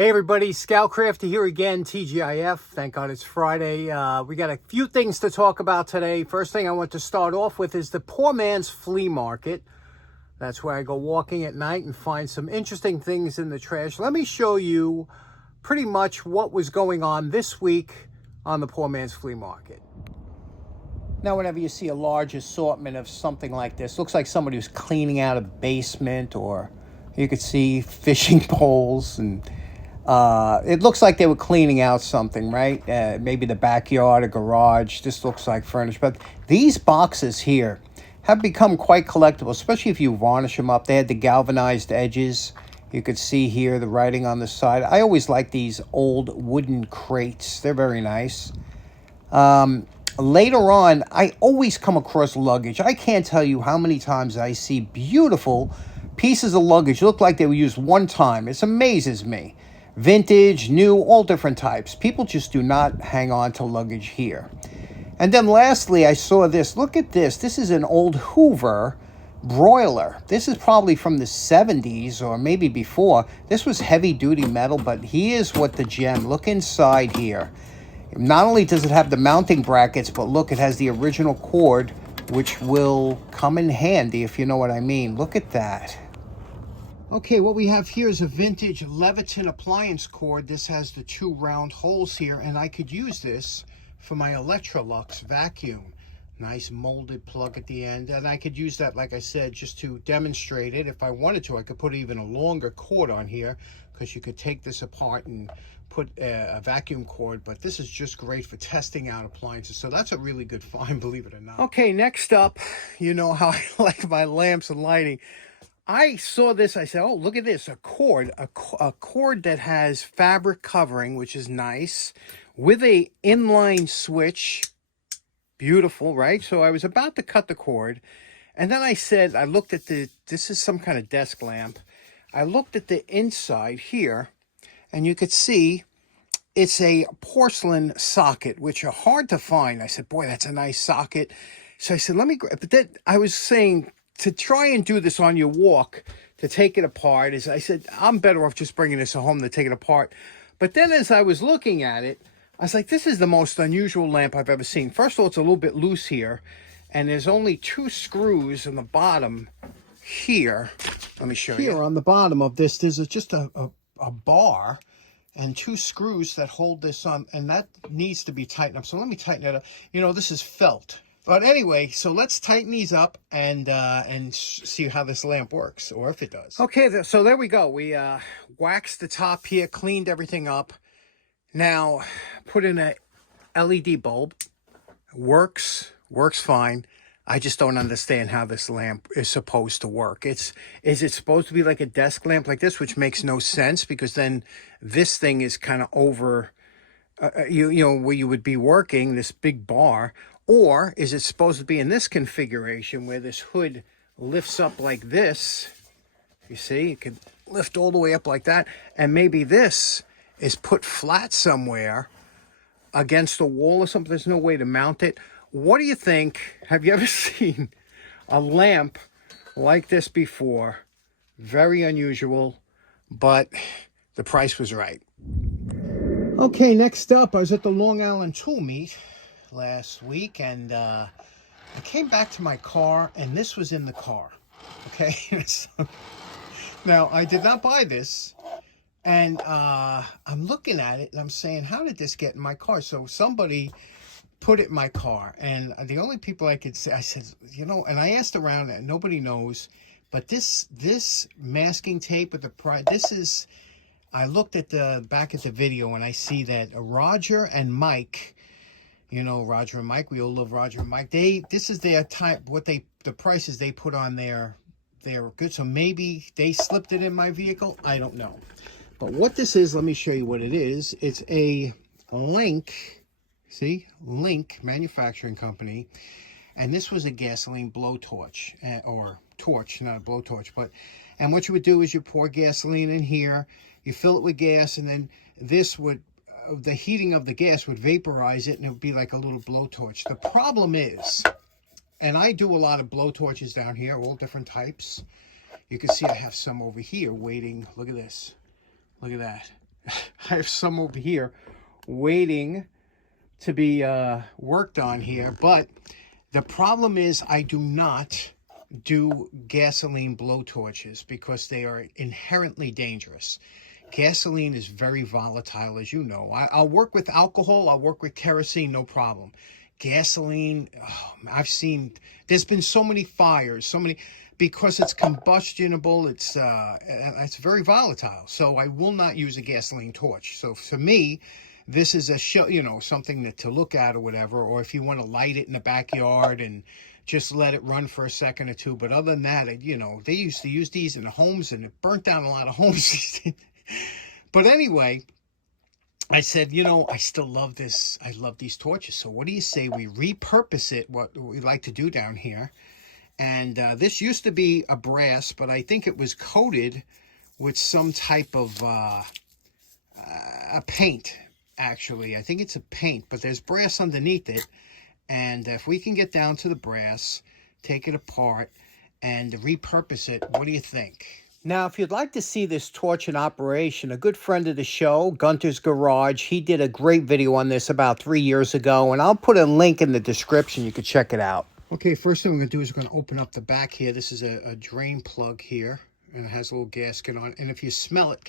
Hey everybody, Scoutcrafter here again, TGIF. Thank God it's Friday. We got a few things to talk about today. First thing I want to start off with is the poor man's flea market. That's where I go walking at night and find some interesting things in the trash. Let me show you pretty much what was going on this week on the poor man's flea market. Now, whenever you see a large assortment of something like this, looks like somebody was cleaning out a basement, or you could see fishing poles, and it looks like they were cleaning out something, right? Maybe the backyard or garage. This looks like furniture. But these boxes here have become quite collectible, especially if you varnish them up. They had the galvanized edges. You could see here the writing on the side. I always like these old wooden crates. They're very nice. Later on, I always come across luggage. I can't tell you how many times I see beautiful pieces of luggage look like they were used one time. It amazes me. Vintage, new, all different types. People just do not hang on to luggage here. And then lastly, I saw this. Look at this. This is an old Hoover broiler. This is probably from the 70s or maybe before. This was heavy-duty metal, but here's what the gem. Look inside here. Not only does it have the mounting brackets, but look, it has the original cord, which will come in handy if you know what I mean. Look at that. Okay, what we have here is a vintage Leviton appliance cord. This has the two round holes here, and I could use this for my Electrolux vacuum. Nice molded plug at the end, and I could use that, like I said, just to demonstrate it. If I wanted to, I could put even a longer cord on here, because you could take this apart and put a vacuum cord, but this is just great for testing out appliances. So that's a really good find, believe it or not. Okay, next up, you know how I like my lamps and lighting. I saw this, I said, oh, look at this, a cord that has fabric covering, which is nice, with a inline switch. Beautiful, right? So I was about to cut the cord, and then I said, I looked at this is some kind of desk lamp. I looked at the inside here, and you could see it's a porcelain socket, which are hard to find. I said, boy, that's a nice socket. So I said, let me grab, but then I was saying, to try and do this on your walk, to take it apart, is I said, I'm better off just bringing this home to take it apart. But then as I was looking at it, I was like, this is the most unusual lamp I've ever seen. First of all, it's a little bit loose here, and there's only two screws in the bottom here. Let me show you. Here on the bottom of this, there's just a bar and two screws that hold this on, and that needs to be tightened up. So let me tighten it up. You know, this is felt. But anyway, so let's tighten these up and see how this lamp works, or if it does. Okay, so there we go. We waxed the top here, cleaned everything up. Now, put in a LED bulb. Works fine. I just don't understand how this lamp is supposed to work. Is it supposed to be like a desk lamp like this, which makes no sense, because then this thing is kind of over, you know, where you would be working, this big bar. Or is it supposed to be in this configuration where this hood lifts up like this? You see, it can lift all the way up like that. And maybe this is put flat somewhere against the wall or something. There's no way to mount it. What do you think? Have you ever seen a lamp like this before? Very unusual, but the price was right. Okay, next up, I was at the Long Island Tool Meet last week, and I came back to my car, and this was in the car. Okay, now I did not buy this, and I'm looking at it and I'm saying, how did this get in my car? So somebody put it in my car, and the only people I could say, I said, you know, and I asked around, and nobody knows, but this masking tape with the price, this is, I looked at the back of the video, and I see that Roger and Mike, you know, Roger and Mike, we all love Roger and Mike. This is their type, the prices they put on their goods. So maybe they slipped it in my vehicle. I don't know. But what this is, let me show you what it is. It's a Lenk, see, Lenk manufacturing company. And this was a gasoline blowtorch, or torch, not a blowtorch. And what you would do is you pour gasoline in here, you fill it with gas, and then this would, the heating of the gas would vaporize it, and it would be like a little blowtorch. The problem is, and I do a lot of blowtorches down here, all different types. You can see I have some over here waiting. Look at this. Look at that. I have some over here waiting to be worked on here. But the problem is I do not do gasoline blowtorches because they are inherently dangerous. Gasoline is very volatile, as you know. I'll work with alcohol, I'll work with kerosene, no problem. Gasoline, oh, I've seen, there's been so many fires, so many, because it's combustionable, it's very volatile. So I will not use a gasoline torch. So for me, this is a show, you know, something that to look at or whatever, or if you want to light it in the backyard and just let it run for a second or two. But other than that, you know, they used to use these in the homes and it burnt down a lot of homes. But anyway, I said, you know, I still love this. I love these torches. So what do you say we repurpose it, what we like to do down here? And this used to be a brass, but I think it was coated with some type of a paint, actually. I think it's a paint, but there's brass underneath it. And if we can get down to the brass, take it apart, and repurpose it, what do you think? Now, if you'd like to see this torch in operation, a good friend of the show, Gunter's Garage, he did a great video on this about 3 years ago, and I'll put a link in the description. You can check it out. Okay, first thing we're going to do is we're going to open up the back here. This is a drain plug here, and it has a little gasket on it. And if you smell it,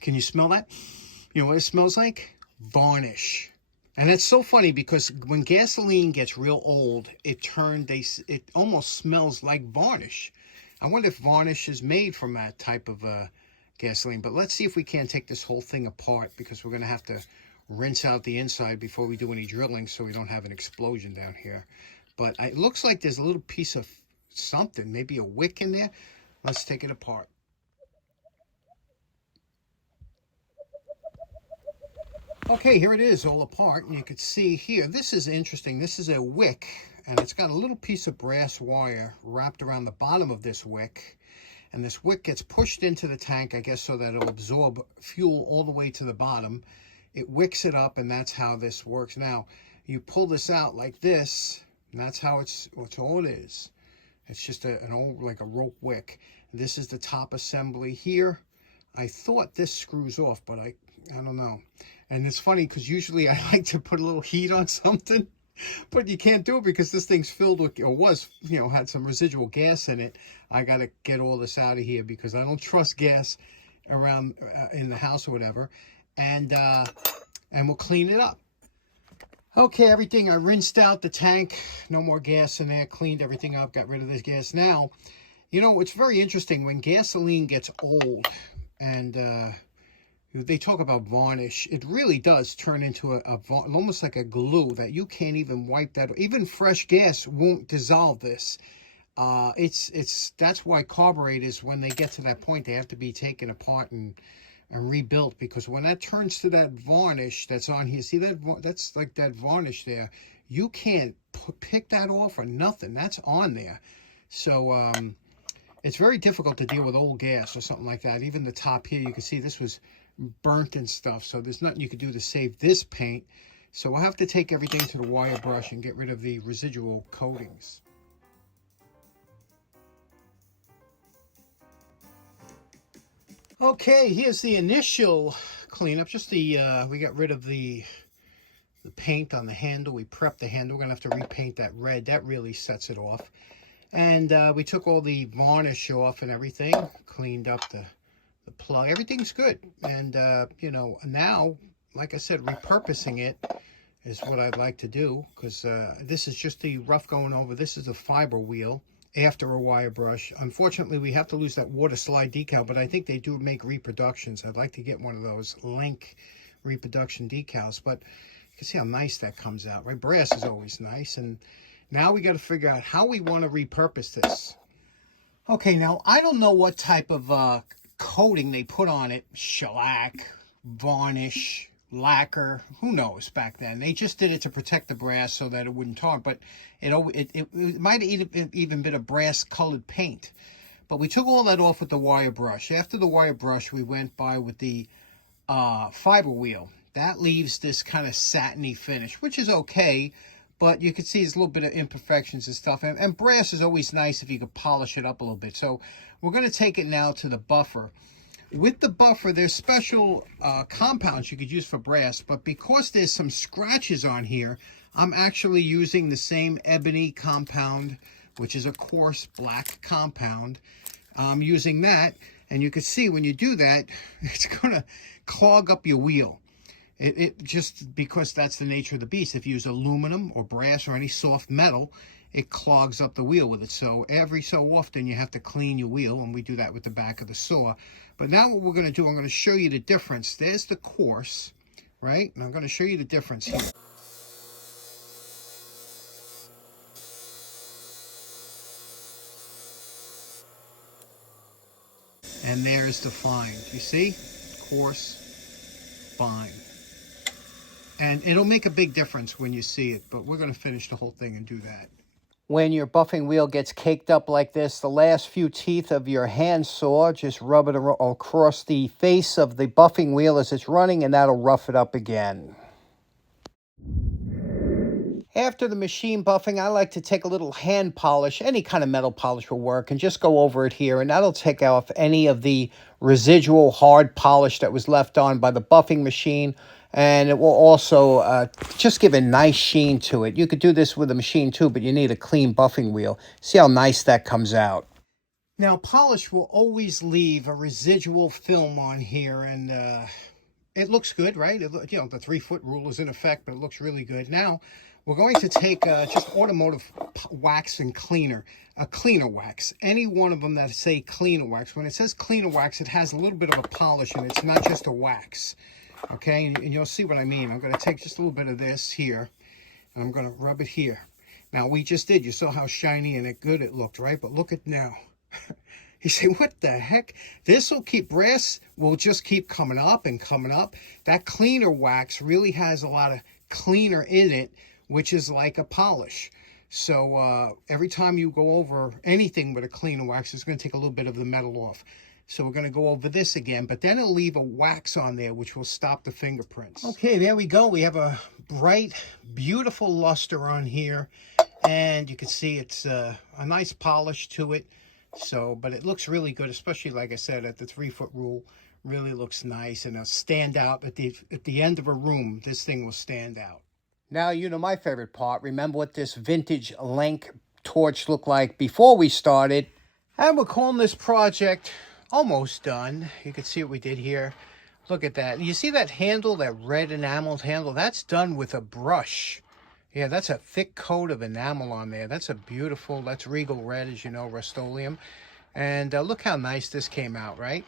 can you smell that? You know what it smells like? Varnish. And that's so funny because when gasoline gets real old, it almost smells like varnish. I wonder if varnish is made from that type of gasoline. But let's see if we can't take this whole thing apart, because we're going to have to rinse out the inside before we do any drilling so we don't have an explosion down here. But it looks like there's a little piece of something, maybe a wick in there. Let's take it apart. Okay, here it is all apart, and you can see here, this is interesting. This is a wick, and it's got a little piece of brass wire wrapped around the bottom of this wick, and this wick gets pushed into the tank, I guess, so that it'll absorb fuel all the way to the bottom. It wicks it up, and that's how this works. Now, you pull this out like this, and that's how that's all it is. It's just an old, like a rope wick. This is the top assembly here. I thought this screws off, but I don't know. And it's funny because usually I like to put a little heat on something, but you can't do it because this thing's filled with, or was, you know, had some residual gas in it. I got to get all this out of here because I don't trust gas around in the house or whatever. And we'll clean it up. Okay, everything, I rinsed out the tank. No more gas in there. Cleaned everything up. Got rid of this gas. Now, you know, it's very interesting when gasoline gets old and they talk about varnish. It really does turn into almost like a glue that you can't even wipe that. Even fresh gas won't dissolve this. That's why carburetors, when they get to that point, they have to be taken apart and rebuilt, because when that turns to that varnish that's on here, see that that's like that varnish there, you can't pick that off or nothing. That's on there. So it's very difficult to deal with old gas or something like that. Even the top here, you can see this was burnt and stuff, so there's nothing you could do to save this paint. So I'll have to take everything to the wire brush and get rid of the residual coatings. Okay, here's the initial cleanup. Just the we got rid of the paint on the handle. We prepped the handle. We're gonna have to repaint that red. That really sets it off. And we took all the varnish off and everything, cleaned up the plug. Everything's good. And you know, now, like I said, repurposing it is what I'd like to do, because this is just the rough going over. This is a fiber wheel after a wire brush. Unfortunately, we have to lose that water slide decal, but I think they do make reproductions. I'd like to get one of those Lenk reproduction decals, but you can see how nice that comes out, right? Brass is always nice. And now we got to figure out how we want to repurpose this. Okay, now I don't know what type of coating they put on it. Shellac, varnish, lacquer, who knows back then. They just did it to protect the brass so that it wouldn't tar, but it might have even been a brass colored paint. But we took all that off with the wire brush. After the wire brush, we went by with the fiber wheel. That leaves this kind of satiny finish, which is okay, but you can see there's a little bit of imperfections and stuff. And brass is always nice if you could polish it up a little bit. So we're going to take it now to the buffer. With the buffer, there's special compounds you could use for brass, but because there's some scratches on here, I'm actually using the same ebony compound, which is a coarse black compound. I'm using that, and you can see when you do that, it's going to clog up your wheel. It just because that's the nature of the beast. If you use aluminum or brass or any soft metal, it clogs up the wheel with it. So every so often you have to clean your wheel, and we do that with the back of the saw. But now what we're going to do, I'm going to show you the difference. There's the coarse, right? And I'm going to show you the difference here. And there's the fine. You see? Coarse, fine. And it'll make a big difference when you see it, but we're going to finish the whole thing and do that. When your buffing wheel gets caked up like this, the last few teeth of your hand saw, just rub it across the face of the buffing wheel as it's running, and that'll rough it up again. After the machine buffing, I like to take a little hand polish, any kind of metal polish will work, and just go over it here, and that'll take off any of the residual hard polish that was left on by the buffing machine, and it will also just give a nice sheen to it. You could do this with a machine too, but you need a clean buffing wheel. See how nice that comes out. Now, polish will always leave a residual film on here, and it looks good, right? You know, the 3-foot rule is in effect, but it looks really good. Now, we're going to take just automotive wax and cleaner, a cleaner wax. Any one of them that say cleaner wax. When it says cleaner wax, it has a little bit of a polish in it. It's not just a wax. Okay, and you'll see what I mean. I'm going to take just a little bit of this here, and I'm going to rub it here. Now, we just did. You saw how shiny and good it looked, right? But look at now. You say, what the heck? This will keep, brass will just keep coming up and coming up. That cleaner wax really has a lot of cleaner in it, which is like a polish. So every time you go over anything with a cleaner wax, it's going to take a little bit of the metal off. So we're going to go over this again, but then it'll leave a wax on there, which will stop the fingerprints. Okay, there we go. We have a bright, beautiful luster on here, and you can see it's a nice polish to it. So, but it looks really good, especially like I said, at the 3-foot rule. Really looks nice, and it'll stand out at the end of a room. This thing will stand out. Now, you know my favorite part. Remember what this vintage Lenk torch looked like before we started. And we're calling this project almost done. You can see what we did here. Look at that. You see that handle, that red enameled handle? That's done with a brush. Yeah, that's a thick coat of enamel on there. That's a beautiful, that's regal red, as you know, Rust-Oleum. And look how nice this came out, right?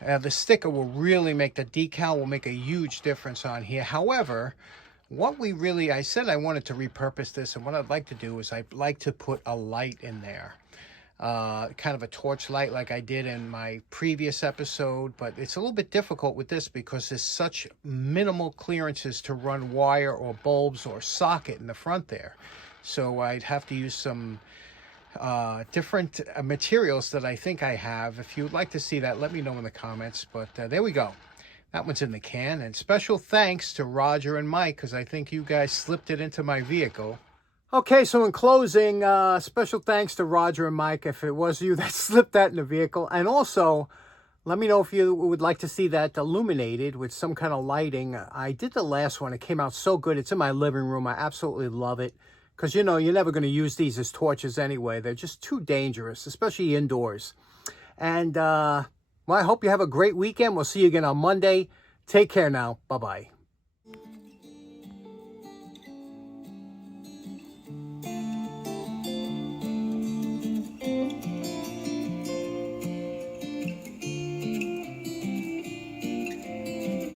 The sticker will really make, the decal will make a huge difference on here. However, what we really, I said I wanted to repurpose this, and what I'd like to do is I'd like to put a light in there. Kind of a torch light like I did in my previous episode, but it's a little bit difficult with this because there's such minimal clearances to run wire or bulbs or socket in the front there. So I'd have to use some different materials that I think I have. If you'd like to see that, let me know in the comments. But there we go. That one's in the can. And special thanks to Roger and Mike, because I think you guys slipped it into my vehicle. Okay, so in closing, special thanks to Roger and Mike, if it was you that slipped that in the vehicle. And also, let me know if you would like to see that illuminated with some kind of lighting. I did the last one. It came out so good. It's in my living room. I absolutely love it. Because, you know, you're never going to use these as torches anyway. They're just too dangerous, especially indoors. And, well, I hope you have a great weekend. We'll see you again on Monday. Take care now. Bye-bye.